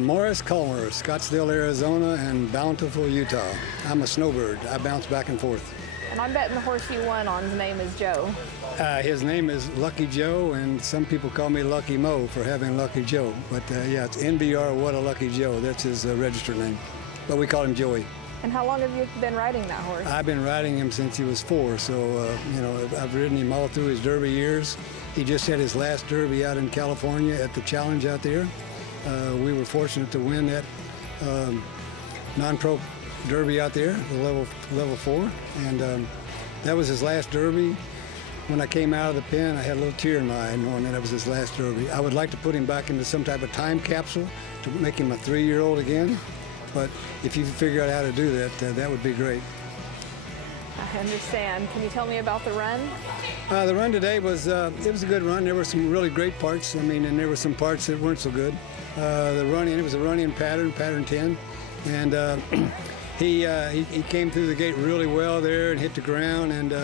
Morris Kulmer, Scottsdale, Arizona, and Bountiful, Utah. I'm a snowbird. I bounce back and forth. And I'm betting the horse you won on's name is Joe. His name is Lucky Joe, and some people call me Lucky Mo for having Lucky Joe. But yeah, it's NBR What a Lucky Joe. That's his registered name. But we call him Joey. And how long have you been riding that horse? I've been riding him since he was 4, so I've ridden him all through his Derby years. He just had his last Derby out in California at the Challenge out there. We were fortunate to win that non-pro Derby out there, the level 4, and that was his last Derby. When I came out of the pen, I had a little tear in my eye knowing that it was his last Derby. I would like to put him back into some type of time capsule to make him a 3-year-old again. But if you figure out how to do that, that would be great. I understand. Can you tell me about the run? The run today was it was a good run. There were some really great parts. I mean, and there were some parts that weren't so good. The run-in, it was a run-in pattern 10, and he came through the gate really well there and hit the ground, and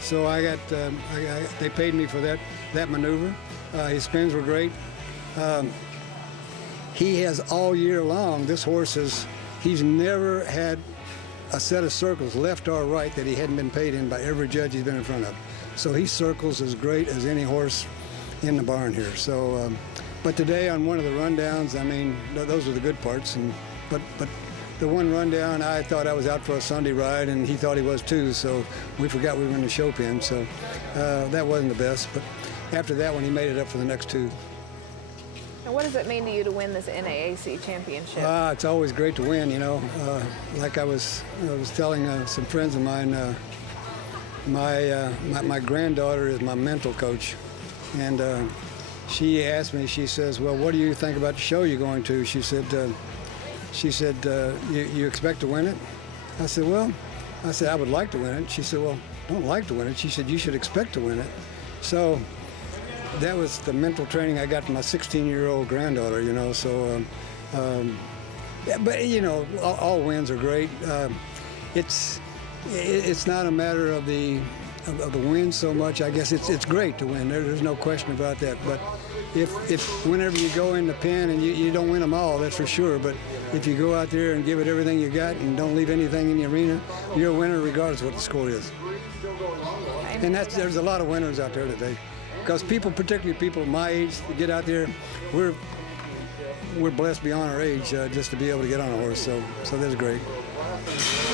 so they paid me for that maneuver. His spins were great. He has all year long, this horse he's never had a set of circles, left or right, that he hadn't been paid in by every judge he's been in front of. So he circles as great as any horse in the barn here. So, but today on one of the rundowns, I mean, those are the good parts. But the one rundown, I thought I was out for a Sunday ride, and he thought he was too. So we forgot we were in the show pen. So that wasn't the best. But after that one, he made it up for the next 2. And what does it mean to you to win this NAAC championship? It's always great to win, you know. Like I was telling some friends of mine, my granddaughter is my mental coach, and she asked me. She says, "Well, what do you think about the show you're going to?" She said, "You expect to win it?" I said, I would like to win it. She said, "Well, don't like to win it." She said, "You should expect to win it." So that was the mental training I got from my 16-year-old granddaughter, you know. So, yeah, but you know, all wins are great. It's not a matter of the win so much. I guess it's great to win. There's no question about that. But if whenever you go in the pen and you don't win them all, that's for sure. But if you go out there and give it everything you got and don't leave anything in the arena, you're a winner regardless of what the score is. And there's a lot of winners out there today. Because people, particularly people my age, get out there, we're blessed beyond our age just to be able to get on a horse. So that's great.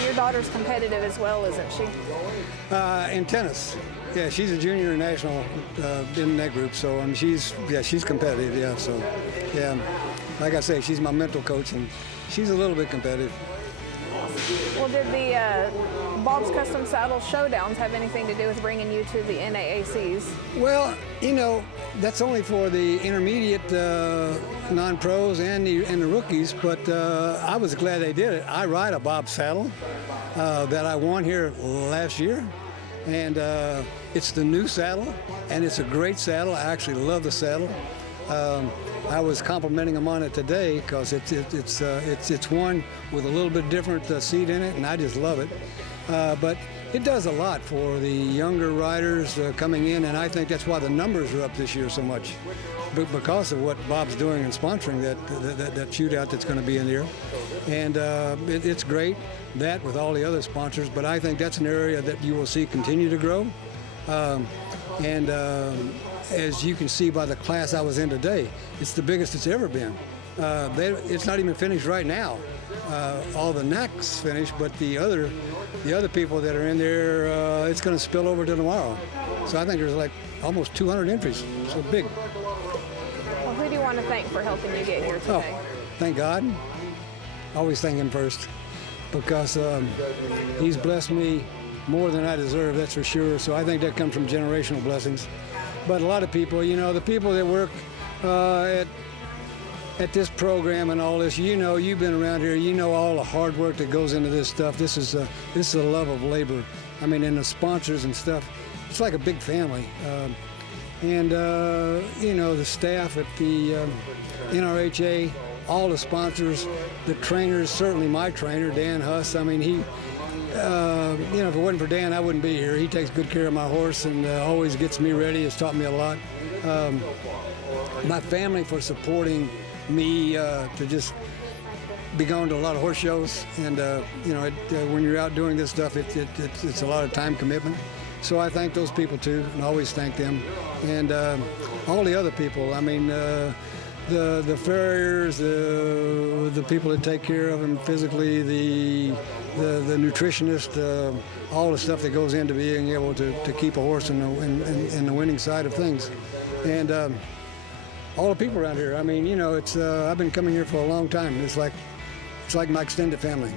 Your daughter's competitive as well, isn't she? In tennis, yeah, she's a junior in national in that group. So she's competitive. Yeah, so yeah, like I say, she's my mental coach, and she's a little bit competitive. Well, did the Bob's Custom Saddle Showdowns have anything to do with bringing you to the NAACs? Well, you know, that's only for the intermediate non-pros and the rookies, but I was glad they did it. I ride a Bob saddle that I won here last year, and it's the new saddle, and it's a great saddle. I actually love the saddle. I was complimenting him on it today because it's one with a little bit different seat in it, and I just love it. But it does a lot for the younger riders coming in, and I think that's why the numbers are up this year so much, because of what Bob's doing and sponsoring that shootout that's going to be in there. And it's great, that with all the other sponsors, but I think that's an area that you will see continue to grow. As you can see by the class I was in today, it's the biggest it's ever been. It's not even finished right now. All the necks finished, but the other people that are in there, it's going to spill over to tomorrow. So I think there's like almost 200 entries. So big. Well, who do you want to thank for helping you get here today? Oh, thank God. Always thank him first, because he's blessed me more than I deserve, that's for sure. So I think that comes from generational blessings. But a lot of people, you know, the people that work at this program and all this, you know, you've been around here, you know all the hard work that goes into this stuff. This is a love of labor. I mean, and the sponsors and stuff, it's like a big family. You know, the staff at the NRHA, all the sponsors, the trainers, certainly my trainer, Dan Huss. I mean, he, you know, if it wasn't for Dan, I wouldn't be here. He takes good care of my horse and always gets me ready. Has taught me a lot. My family for supporting me to just be going to a lot of horse shows, and when you're out doing this stuff, it's a lot of time commitment. So I thank those people too, and always thank them, and all the other people. I mean, the farriers, the people that take care of them physically, the nutritionist, all the stuff that goes into being able to keep a horse in the winning side of things, and all the people around here. I mean, it's I've been coming here for a long time. It's like my extended family.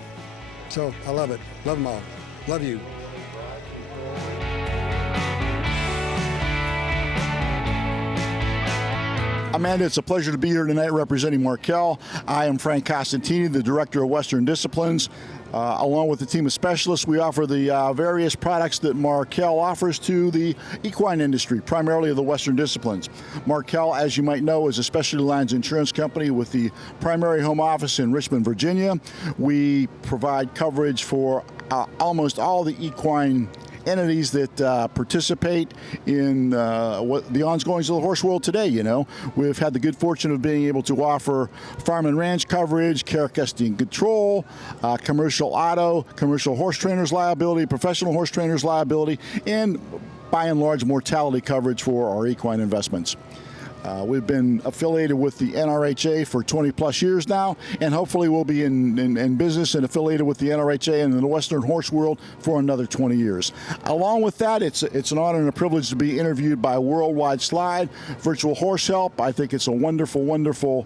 So I love it. Love them all. Love you. Amanda, it's a pleasure to be here tonight representing Markel. I am Frank Costantini, the Director of Western Disciplines. Along with a team of specialists, we offer the various products that Markel offers to the equine industry, primarily the Western Disciplines. Markel, as you might know, is a specialty lines insurance company with the primary home office in Richmond, Virginia. We provide coverage for almost all the equine entities that participate in what the ongoings of the horse world today. We've had the good fortune of being able to offer farm and ranch coverage, care, custody, and control, commercial auto, commercial horse trainers liability, professional horse trainers liability, and by and large mortality coverage for our equine investments. We've been affiliated with the NRHA for 20 plus years now, and hopefully we'll be in business and affiliated with the NRHA and in the Western horse world for another 20 years. Along with that, it's an honor and a privilege to be interviewed by Worldwide Slide, Virtual Horse Help. I think it's a wonderful, wonderful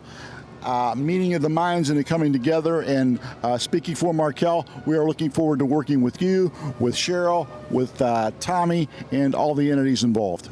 meeting of the minds and the coming together. And speaking for Markel, we are looking forward to working with you, with Cheryl, with Tommy, and all the entities involved.